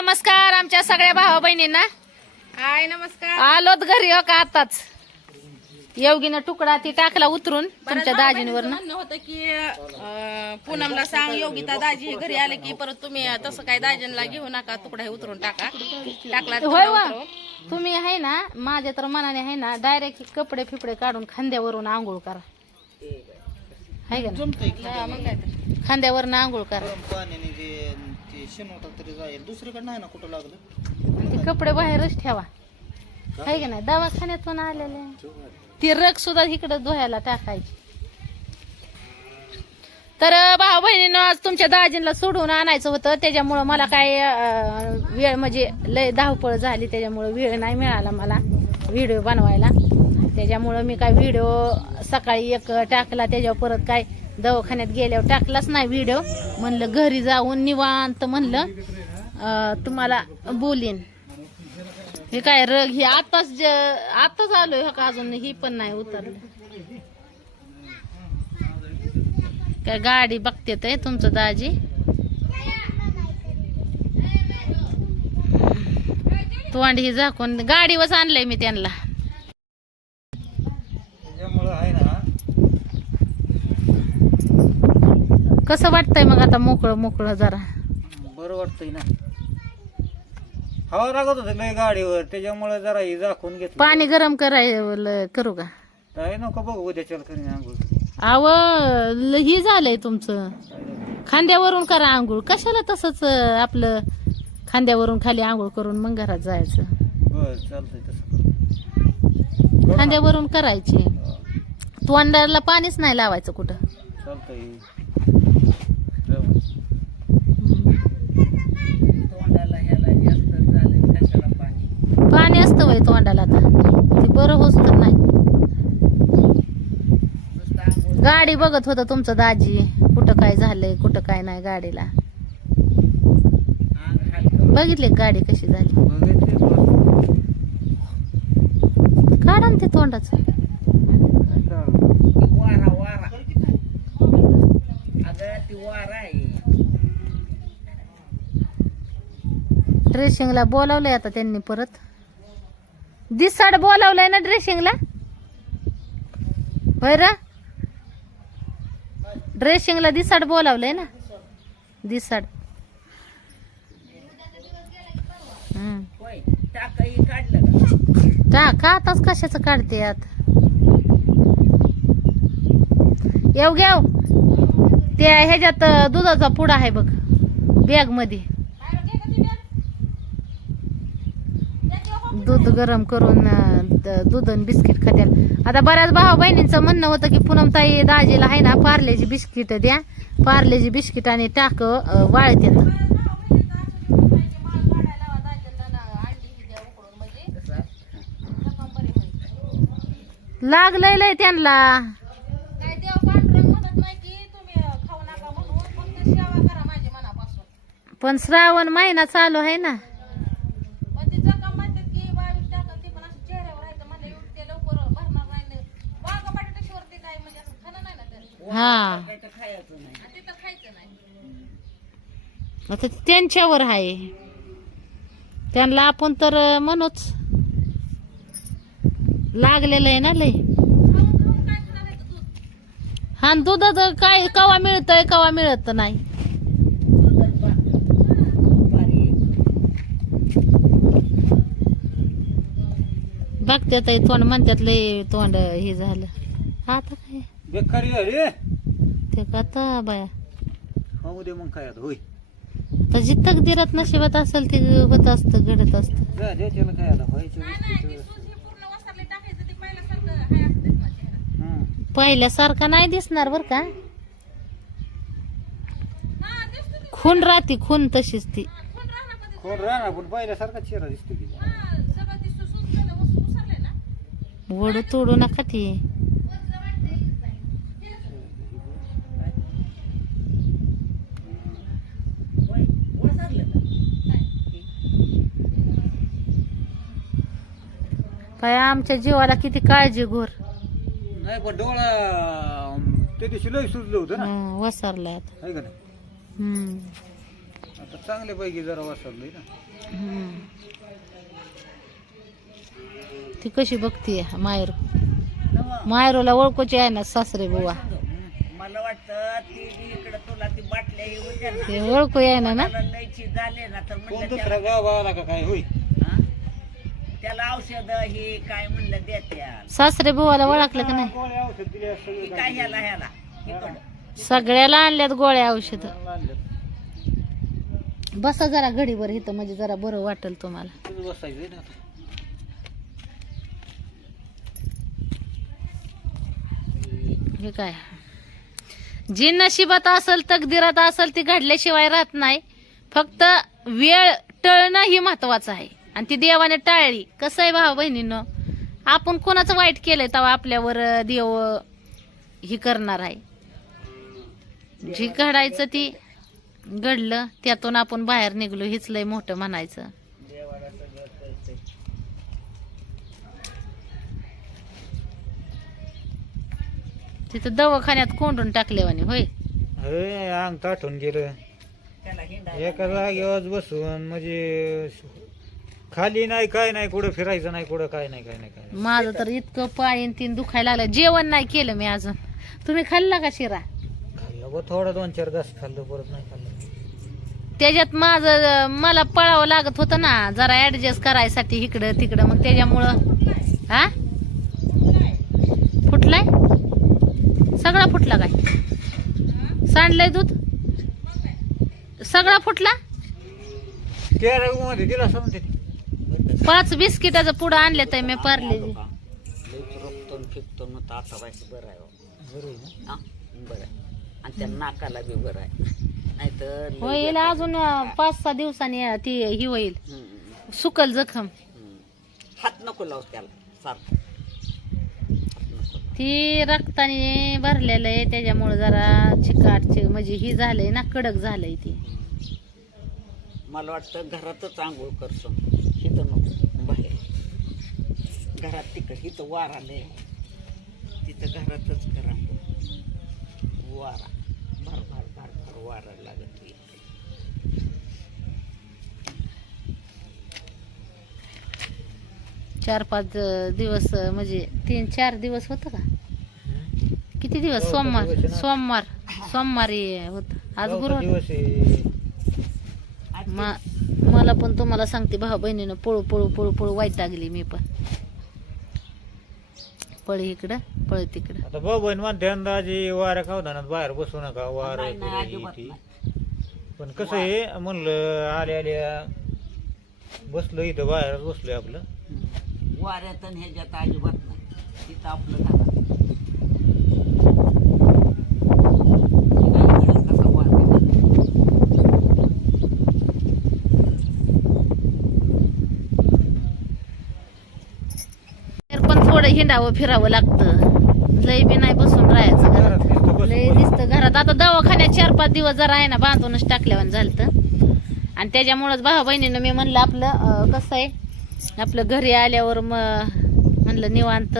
नमस्कार आमच्या सगळ्या भावा बहिणींना. हाय नमस्कार. आलोत घरी हो का आताच? योगीनं तुकडा ती टाकला उतरून तुमच्या दाजींवर होतं की अं, पूनमला सांग योगिता दाजी घरी आले की परत तुम्ही तसं काय दाजींना घेऊ नका तुकडा हे उतरून टाका. टाकला होय तुकडा वा. उतरव. तुम्ही आहे ना माझ्या तर मनाने आहे ना डायरेक्ट कपडे फिपडे काढून खांद्यावरून आंघोळ करा. आहे का ना हा, मग काय तर. खांद्यावरनं आंघोळ करा. तरी जाईल. दुसरीकडे नाही ना कुठं लागलं. ते कपडे बाहेरच ठेवा. आहे का नाही? दवाखान्यातून आलेले. ती रग सुद्धा इकडं धुवायला टाकायची. तर भाऊ बहिणीनं आज तुमच्या दाजींना सोडून आणायचं होतं. त्याच्यामुळं मला काय वेळ म्हणजे लय धावपळ झाली. त्याच्यामुळं वेळ नाही मिळाला मला व्हिडिओ बनवायला. त्याच्यामुळं मी काय व्हिडिओ सकाळी एक टाकला. त्याच्यावर परत काय दवाखान्यात गेल्यावर टाकलाच नाही व्हिडिओ म्हणलं घरी जाऊन निवांत म्हणलं तुम्हाला बोलीन. हे काय रग हे आताच ज- आताच आलो का अजून? ही पण नाही उतरलं. काय गाडी बघते ते तुमचं दाजी? तोंड ही झाकून गाडीवरच आणलंय मी त्यांना त्याच्यामुळं आहे ना कसं वाटतंय मग आता मोकळं मोकळं जरा? बरं वाटतंय ना. हवा लागत होतं लय गाडीवर त्याच्यामुळे जरा ही दाखवून घेतलं. पाणी गरम करायला करू का? काय नको बघू उद्या चल करीन आंघोळ. आव ही झालंय तुमचं. खांद्यावरून करा आंघोळ. कशाला तसंच अं, आपलं खांद्यावरून खाली आंघोळ करून मग घरात जायचं? बर चालतंय तसं करू. खांद्यावरून करायची. तोंडाला पाणीच नाही लावायचं कुठं. चालतंय. पाणी असतं वय तोंडाला आता. ते बरं होत तर नाही. गाडी बघत होतं तुमचं दाजी. कुठं काय झालंय कुठं काय नाही गाडीला. बघितली गाडी कशी झाली? काढा ना ते तोंडाचं. ड्रेसिंगला बोलावलंय आता त्यांनी परत. दिसाड बोलावलंय ना ड्रेसिंगला बर. ड्रेसिंगला दिसाड बोलावलंय ना? दिसाड. हम्म. टाका आताच कशाचं काढते आत येऊ घेऊ. त्या ह्याच्यात दुधाचा पुडा आहे बघ बॅगमध्ये. दूध गरम करून दूध आणि बिस्किट खात्याल आता बऱ्याच भाऊ बहिणींचं म्हणणं होतं की पूनमताई दाजीला आहे ना पार्लेची बिस्किट द्या. पार्लेची बिस्किट आणि टाक वाळत येतं लागलंय लय त्यांना. पण श्रावण महिना चालू आहे ना पण ती जखम म्हणतात की बावीस टाका ती पण असं चेहऱ्यावर राहायचं म्हणलं एवढं ते लवकर भरणार नाही ना. वाघ बटाट्याशिवर ते काय म्हणजे असं खाणं तर हा. आणि खायचं नाही आता ते त्यांच्यावर आहे. त्यांना आपण तर म्हणूच. लागलेलं आहे ना लय. खाऊन खाऊन काय खाणार आहे दूध हा दुधाचं काय कवा मिळतंय कवा मिळत नाही. बघत्यात तोंड म्हणतात लय तोंड हे झालं. आता काय? बेकारी झाली ते आता बाया? हा उद्या मग काय आता होय. आता जी तकदीरात नशिबात असेल ते होत असतं घडत असतं. जा त्याला काय आता व्हायचं ही पहिल्यासारखं नाही दिसणार बर का? खून राहते खून तशीच ती. खून राहणार कधी कोण राहणार पण पहिल्यासारखा चेहरा दिसतो की. तोडू नका ती. काय आमच्या जीवाला किती काळजी घोर. नाही पण डोळा अं, त्या दिवशी लय सुजलं होतं ना. हं, वसरलाय आता. आहे का नाही? हम्म आता चांगल्यापैकी जरा वाचवलंय ना. हम्म. ती कशी बघतीये मायर मायरोला ओळखूची आहे ना सासरे बुवा. मला वाटतं ती इकडे तुला ती बाटल्या होत्या ना ते ओळखू आहे ना ना. लयची झाले ना तर कोण म्हणलं दुसरा त्याला गाव आला का काय होई? हा? त्याला औषध हे काय म्हणलं देत्या सासरे बुवाला ओळखलं का नाही? गोळ्या औषध दिले ती काय ह्याला ह्याला? इकडं सगळ्याला आणल्यात गोळ्या औषध. बसा जरा घडीवर इथं म्हणजे जरा बरं वाटेल तुम्हाला. बसायचं ना आता. हे काय? जी नशिबात असल तकदिरात असल ती घडल्याशिवाय राहत नाही. फक्त वेळ टळणं ही महत्वाचं आहे. आणि ती देवाने टाळली. कसं आहे भाऊ बहिणीनं? आपण कोणाचं वाईट केलंय तेव्हा आपल्यावर देव ही करणार आहे. जी घडायचं ती घडलं त्यातून आपण बाहेर निघलो हेच लय मोठं म्हणायचं. तिथं दवाखान्यात कोंडून टाकलेवानी होय? अंग ताठून गेलं. एका जागेवर बसून म्हणजे खाली नाही काय नाही कुठं फिरायचं नाही कुठं काय नाही काय नाही काय नाही. माझं तर इतकं पायन तीन दुखायला लागलं. जेवण नाही केलं मी अजून. तुम्ही खाल्ला का शिरा? खाल्लं बघ थोडं दोन चार घास खाल्लं परत नाही खाल्लं. त्याच्यात माझं अं, मला पळावं लागत होतं ना जरा ऍडजस्ट करायसाठी इकडं तिकडं. मग त्याच्यामुळं हा? फुटलाय? सगळा फुटला काय? सांडलंय दूध? सगळा फुटला? मध्ये दिला असं म्हणते ती. पाच बिस्किटाचं पुढं आणले तर मी पारले. फिकतोन मग आता बायचं बरं आहे हो. बरं हा आणि त्या नाकाला बी बरं आहे. नाहीतर होईल. अजून पाच सहा दिवसांनी ती ही होईल. सुकल जखम. हात नको लावू त्याला सारखं. ती रक्ताने भरलेलं आहे त्याच्यामुळे जरा चिकाट म्हणजे ही झालंय ना कडक झालंय ती. मला वाटतं घरातच आंघोळ करतो इथं नको बाहेर. घरात तिकड इथं वार आले तिथं घरातच कर. वारा. भर भर भर भर वारा लागत. चार पाच दिवस म्हणजे तीन चार दिवस होत का? किती दिवस? सोमवार. सोमवार सोमवारी होत. आज गुरुवार. दिवस मला पण तुम्हाला सांगते भाऊ बहिणीनं पळू पळू पळू पळू वाईट लागली मी पण. पळ इकडं पळ तिकडं. आता बाबा म्हणते अंदाजे वाऱ्या खावदानात बाहेर बसू नका वार नाही, नाही, अजिबात पण कसं आहे म्हणलं आल्या आल्या बसलो इथं बाहेर बसलोय आपलं. वाऱ्यात आणि ह्याच्यात अजिबात नाही. तिथं आपलं घरात कसा वार गेला. बाहेर पण थोडं हिंडावं फिरावं लागतं. लय बी नाही बसून राहायचं घरात. लय. दिसतं घरात. आता दवाखान्यात चार पाच दिवस जरा आहे ना बांधूनच टाकल्यावर झालं आणि त्याच्यामुळेच भाऊ बहिणीनं मी म्हणलं आपलं कसं आहे? आपलं घरी आल्यावर म म्हणलं निवांत.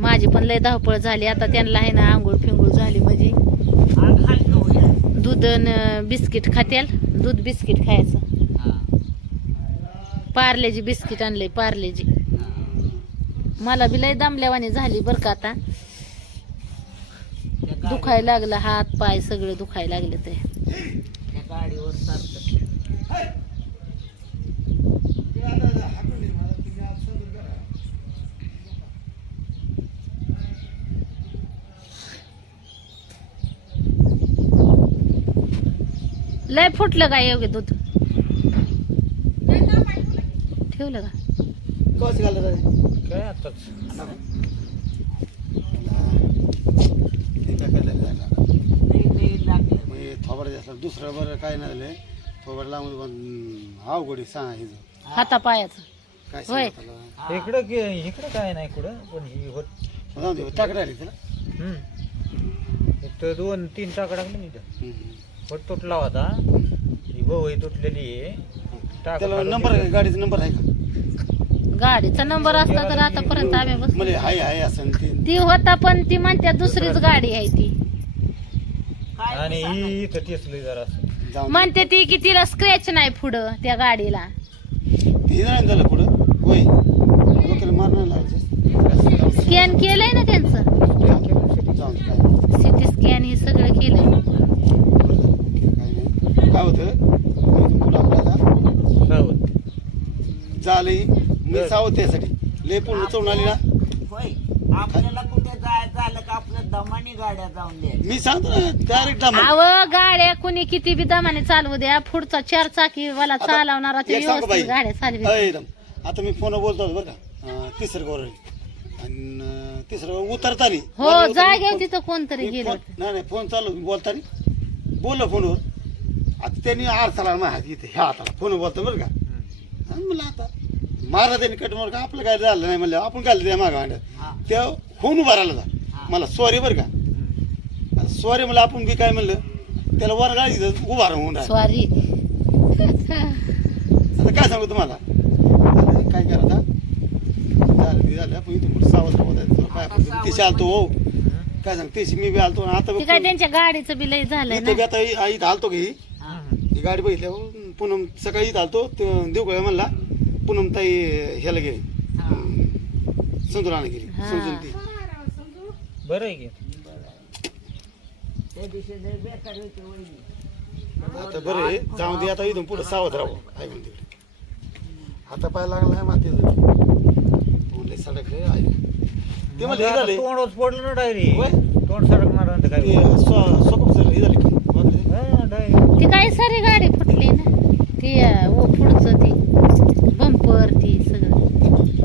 माझी पण लय धावपळ झाली. आता त्यांना आहे ना आंघोळ फिंगूळ झाली म्हणजे दूध अन बिस्किट खात्याल. दूध बिस्किट खायचं. पार्लेजी बिस्किट आणलंय पार्लेजी. मला बी लय दमल्यावानी झाली बरं का आता. दुखायला लागलं हात पाय सगळे दुखायला लागले ते. लय फुटलं काय योग्य दूध? ठेवलं का? काय आताच? लई लई लागलं थोबड असलं दुसरं बरं काय नाही झालंय. थोबड लावून पण अवघडी सांगा हिचं. हाता पायाचं. काय होय. सांगा त्याला? इकडं के- इकडं काय नाही कुठं पण ही होत. जाऊ दे राहिली त्याला. हम्म. दोन तीन टाका टाकले मी इथं. हम्म. फट तुटला होता. ही बहु तुटलेली आहे. टाक त्याला नंबर. गाडीचा नंबर आहे का? गाडीचा नंबर असता तर आतापर्यंत आम्ही बस म्हणजे हाय हाय असं ते. ती होता पण ती म्हणत्या दुसरीच गाडी आहे ती. काय आणि बी सांगा. ही इथं टेसली जरा असं. जाऊन म्हणते ती की तिला स्क्रॅच नाही पुढं त्या गाडीला. हे नाही झालं पुढं? होय. लोकांना मारणार लावायचं स्कॅन केलंय ना त्यांचं? जाऊन काय सिटी स्कॅन हे सगळं केलंय. काय नाही काय होतं? झालंही मी सावध त्यासाठी. लय पूर्ण चढून आली ना. होय. आपल्याला कुठे जायचं झालं का आपल्या दमानी गाड्या जाऊन द्यायच्या मी सांगतो ना डायरेक्ट अव गाड्या कुणी किती बी दमाने चालवू द्या. पुढचा चार चाकी वाला आता चालवणारा ते एक सांगू व्यवस्थित बाई. गाड्या चालवी एकदम. आता मी फोन बोलतो होतो बरं का. तिसरं गोर आणि तिसरं उतरत आली हो जाग्यावर फोन- तिथं कोणतरी मी गेलं फोन-. नाही नाही फोन चालू बोलताना. बोललो फोनवर. आता त्यांनी आरसाला माझ्या हात इथे ह्या हाताला. फोन बोलतो बरं का. आणि म्हणलं आता मारा त्यांनी कट मार का आपलं काय झालं नाही म्हणलं आपण काय त्या मागं. आणत त्या होऊन उभा राहिला जा मला सॉरी बरं का. सॉरी मला आपण बी काय म्हणलं त्याला वर गाडी उभा राहून राहिला. सॉरी आता काय सांगू तुम्हाला? काय करा आता? झालं ते झालं इथून सावध द्या. तिशी आलतो हो. काय सांग तिशी मी बी आलतो आता ती बघ काय त्यांच्या गाडीचं बी लय झालंय इथे बी ना. आता इथं आलतो की. हा. गाडी बघितल्या पुनम सकाळी इथं आलतो देवगळ म्हणला पूनम ताई ह्याला गेली हा. संतुराने गेली. समजून ती बरं आहे की होते आता बरं आहे जाऊन दे आता इथून पुढे सावध राहू ऐकून तिकडे आता पाय लागला आहे माती म्हणले सडक रे आहे ते म्हणले हे झाले तोंडच पडलं ना डायरी होय? तोंड सडकणार नंतर काय ते स्वकप सर हे झाले की डायरी ती काय सारी गाडी फुटली ना ती पुढचं ती बंपर ती सगळं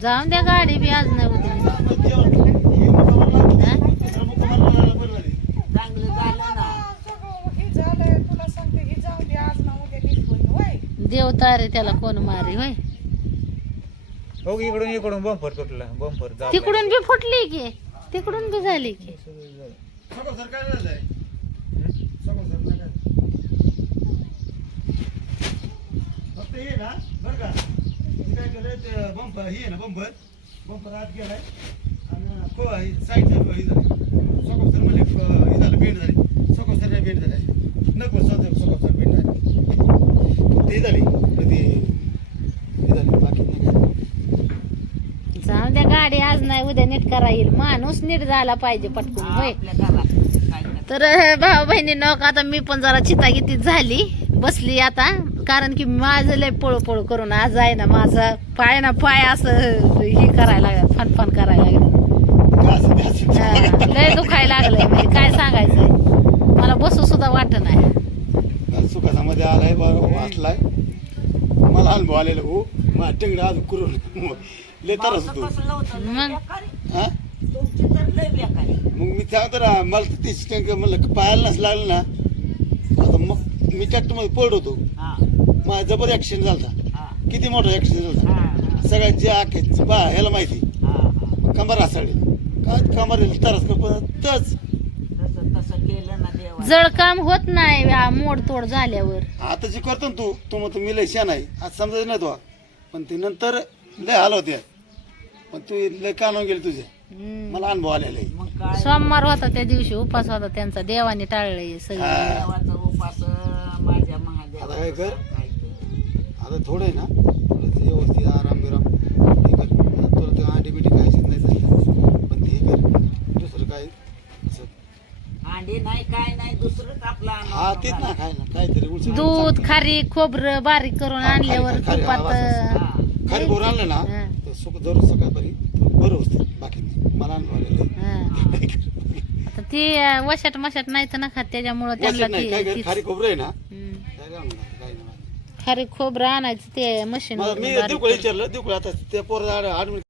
जाऊन द्या गाडी बी आज नाही उद्या हे मुकामाला लागलं. हा? दुसरं मुकामाला लागलं बरं झालं. चांगलं झालं ना हे झालंय तुला सांगते हे जाऊ दे आज ना उद्या नीट होईल होय देव तारे त्याला कोण मारी होय हो इकडून इकडून बंपर तुटला बंपर. तिकडून बी फुटली की तिकडून बी झाली की सर काय झालंय हं? स्वकप सर काय झालं? फक्त हे ना बरं का? हे काय केलंय ते बंपर हे आहे ना बंपर बंपर आत गेलाय. आणि खो साईडचं हे झालं. स्वकप सर म्हणले फ- हे झालं बेंड झाली. स्वकप सर नाही बेंड झाले. नको स्वतः स्वकप सर बेंड झाली. ते झाली. तर ते हे झाली. बाकी नाही काय. जाऊन द्या गाडी आज नाही उद्या नीट करा येईल. माणूस नीट झाला पाहिजे पटकून होय? तर भाऊ बहिणी नक आता मी पण जरा चितागितीत झाली. बसली आता. कारण की माझं लय पळू पळू करून आज आहे ना माझा पाय ना पाय असं हे करायला लागलं फनफन करायला लागलं. लय दुखायला लागलंय म्हणजे काय सांगायचंय? मला बसू सुद्धा वाटत नाही. सुखासामध्ये आलाय बरं वाचलाय. मला अनुभव आलेला हो. मला टिंगडा अजून करून लय मग? हा? मी सांगतो ना मला तीच टँक म्हणलं पायाला नस लागलं ना. आता मग मी ट्रॅक्टरमध्ये पडत होतो. हा, माझा जबर ऍक्सिडेंट झाला हा, किती मोठा ऍक्सिडेंट झाला हा, हा, सगळ्यात जे आखे बा ह्याला माहिती. हा, हा. कंबर असाडी काय कंबर तरस तच तसं. तसं केलं ना देवा जड काम होत नाही हा मोडतोड झाल्यावर. आता जे करतो ना तू तू मग मी लय शान आहे. आज समजायचं नाही तो पण ते नंतर लय हाल होते. पण तू लय कानावर गेले तुझे. मला अनुभव आलेला आहे. सोमवार होता त्या दिवशी उपास होता त्यांचा. देवाने टाळले सगळं. देवाचा उपास माझ्या महादेवा. आता थोडं आहे ना थोडं व्यवस्थित आराम बिराम हे कर. ते अंडी बिटी खायचीच नाही पण ते हे कर. दुसरं काय? असं. अंडी नाही काय नाही दुसरंच आपला हा तेच ना खाय ना काहीतरी उलट दूध खारी खोबरं बारीक करून खारी- आणल्यावर खारी- तुपात खाली बोर आणलं ना हा. तर सुख सकाळपरी बरं होतं. बाकी नाही मला अनुभव आलेला आहे. हा. आता ती वशाट मशाट नाही तर ना खात त्याच्यामुळं त्यांना वाचत नाही काय ती कर? ती- खारी खोबरं आहे ना हम्म. काय राहून जातं, काही नाही खारी खोबरं आणायचं ते मशीन मी देवकडे विचारलं देवकडे आता त्या पोराला आड- आडमी